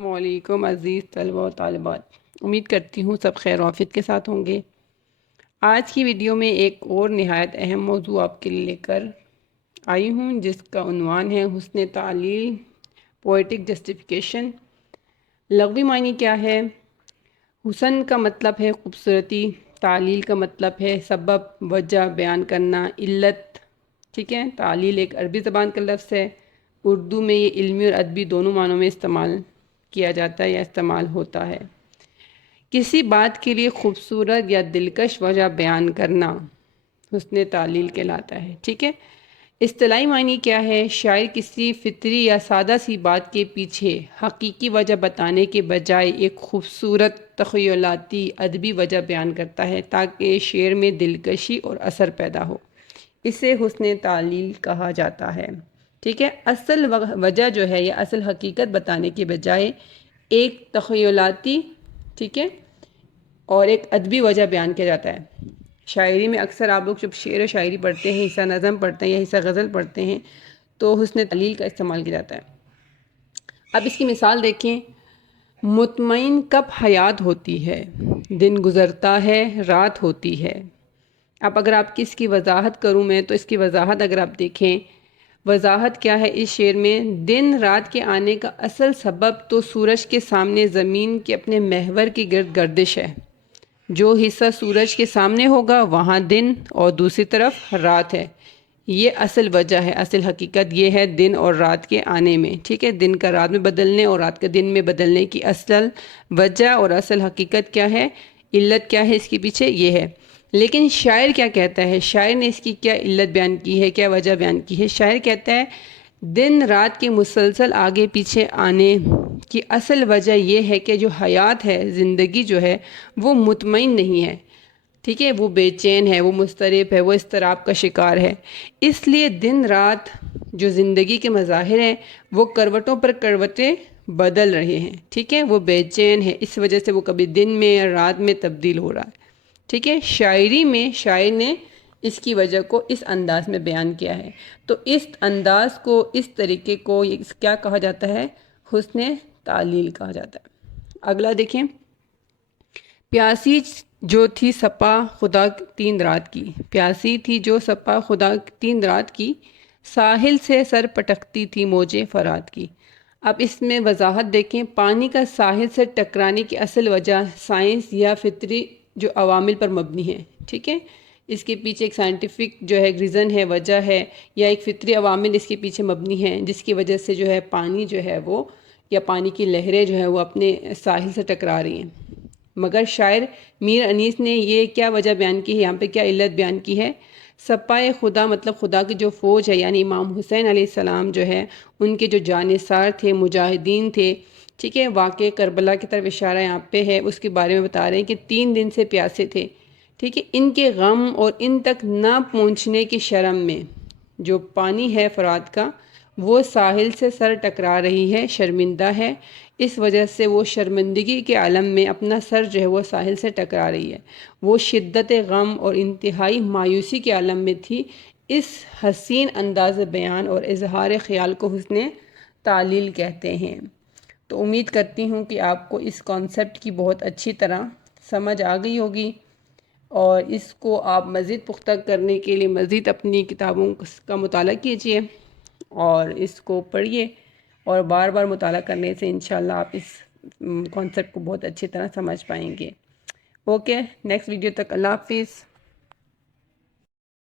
السلام علیکم عزیز طلبہ و طالبات، امید کرتی ہوں سب خیر و عافیت کے ساتھ ہوں گے۔ آج کی ویڈیو میں ایک اور نہایت اہم موضوع آپ کے لیے لے کر آئی ہوں، جس کا عنوان ہے حسن تعلیل پوئٹک جسٹیفیکیشن۔ لغوی معنی کیا ہے؟ حسن کا مطلب ہے خوبصورتی، تعلیل کا مطلب ہے سبب، وجہ بیان کرنا، علت۔ ٹھیک ہے، تعلیل ایک عربی زبان کا لفظ ہے۔ اردو میں یہ علمی اور ادبی دونوں معنوں میں استعمال کیا جاتا ہے یا استعمال ہوتا ہے۔ کسی بات کے لیے خوبصورت یا دلکش وجہ بیان کرنا حسن تعلیل کہلاتا ہے۔ ٹھیک ہے، اصطلاحی معنی کیا ہے؟ شاعر کسی فطری یا سادہ سی بات کے پیچھے حقیقی وجہ بتانے کے بجائے ایک خوبصورت تخیلاتی ادبی وجہ بیان کرتا ہے تاکہ شعر میں دلکشی اور اثر پیدا ہو۔ اسے حسن تعلیل کہا جاتا ہے۔ ٹھیک ہے، اصل وجہ جو ہے یا اصل حقیقت بتانے کے بجائے ایک تخیلاتی، ٹھیک ہے، اور ایک ادبی وجہ بیان کیا جاتا ہے۔ شاعری میں اکثر آپ لوگ جب شعر و شاعری پڑھتے ہیں، حصہ نظم پڑھتے ہیں یا حصہ غزل پڑھتے ہیں تو حسن تعلیل کا استعمال کیا جاتا ہے۔ اب اس کی مثال دیکھیں۔ مطمئن کب حیات ہوتی ہے؟ دن گزرتا ہے، رات ہوتی ہے۔ اب اگر آپ کی اس کی وضاحت کروں میں تو اس کی وضاحت اگر آپ دیکھیں، وضاحت کیا ہے اس شعر میں؟ دن رات کے آنے کا اصل سبب تو سورج کے سامنے زمین کے اپنے محور کی گرد گردش ہے۔ جو حصہ سورج کے سامنے ہوگا وہاں دن اور دوسری طرف رات ہے۔ یہ اصل وجہ ہے، اصل حقیقت یہ ہے دن اور رات کے آنے میں۔ ٹھیک ہے، دن کا رات میں بدلنے اور رات کا دن میں بدلنے کی اصل وجہ اور اصل حقیقت کیا ہے؟ علت کیا ہے اس کے پیچھے؟ یہ ہے۔ لیکن شاعر کیا کہتا ہے؟ شاعر نے اس کی کیا علت بیان کی ہے، کیا وجہ بیان کی ہے؟ شاعر کہتا ہے دن رات کے مسلسل آگے پیچھے آنے کی اصل وجہ یہ ہے کہ جو حیات ہے، زندگی جو ہے وہ مطمئن نہیں ہے۔ ٹھیک ہے، وہ بے چین ہے، وہ مضطرب ہے، وہ اضطراب کا شکار ہے۔ اس لیے دن رات جو زندگی کے مظاہر ہیں وہ کروٹوں پر کروٹیں بدل رہے ہیں۔ ٹھیک ہے، وہ بے چین ہے، اس وجہ سے وہ کبھی دن میں یا رات میں تبدیل ہو رہا ہے۔ ٹھیک ہے، شاعری میں شاعر نے اس کی وجہ کو اس انداز میں بیان کیا ہے۔ تو اس انداز کو، اس طریقے کو کیا کہا جاتا ہے؟ حسن تعلیل کہا جاتا ہے۔ اگلا دیکھیں۔ پیاسی جو تھی سپا خدا تین رات کی، پیاسی تھی جو سپا خدا تین رات کی، ساحل سے سر پٹکتی تھی موجیں فرات کی۔ اب اس میں وضاحت دیکھیں۔ پانی کا ساحل سے ٹکرانے کی اصل وجہ سائنس یا فطری جو عوامل پر مبنی ہے۔ ٹھیک ہے، اس کے پیچھے ایک سائنٹیفک جو ہے ریزن ہے، وجہ ہے، یا ایک فطری عوامل اس کے پیچھے مبنی ہیں جس کی وجہ سے جو ہے پانی جو ہے وہ، یا پانی کی لہریں جو ہیں وہ اپنے ساحل سے ٹکرا رہی ہیں۔ مگر شاعر میر انیس نے یہ کیا وجہ بیان کی ہے، یہاں پہ کیا علت بیان کی ہے؟ سپائے خدا مطلب خدا کی جو فوج ہے، یعنی امام حسین علیہ السلام جو ہے، ان کے جو جانثار تھے، مجاہدین تھے۔ ٹھیک ہے، واقع کربلا کی طرف اشارہ یہاں پہ ہے، اس کے بارے میں بتا رہے ہیں کہ 3 دن سے پیاسے تھے۔ ٹھیک ہے، ان کے غم اور ان تک نہ پہنچنے کی شرم میں جو پانی ہے فرات کا، وہ ساحل سے سر ٹکرا رہی ہے، شرمندہ ہے۔ اس وجہ سے وہ شرمندگی کے عالم میں اپنا سر جو ہے وہ ساحل سے ٹکرا رہی ہے۔ وہ شدت غم اور انتہائی مایوسی کے عالم میں تھی۔ اس حسین انداز بیان اور اظہار خیال کو حسن تعلیل کہتے ہیں۔ تو امید کرتی ہوں کہ آپ کو اس کانسیپٹ کی بہت اچھی طرح سمجھ آ گئی ہوگی، اور اس کو آپ مزید پختہ کرنے کے لیے مزید اپنی کتابوں کا مطالعہ کیجیے اور اس کو پڑھیے، اور بار بار مطالعہ کرنے سے انشاءاللہ آپ اس کانسیپٹ کو بہت اچھی طرح سمجھ پائیں گے۔ اوکے، نیکسٹ ویڈیو تک اللہ حافظ۔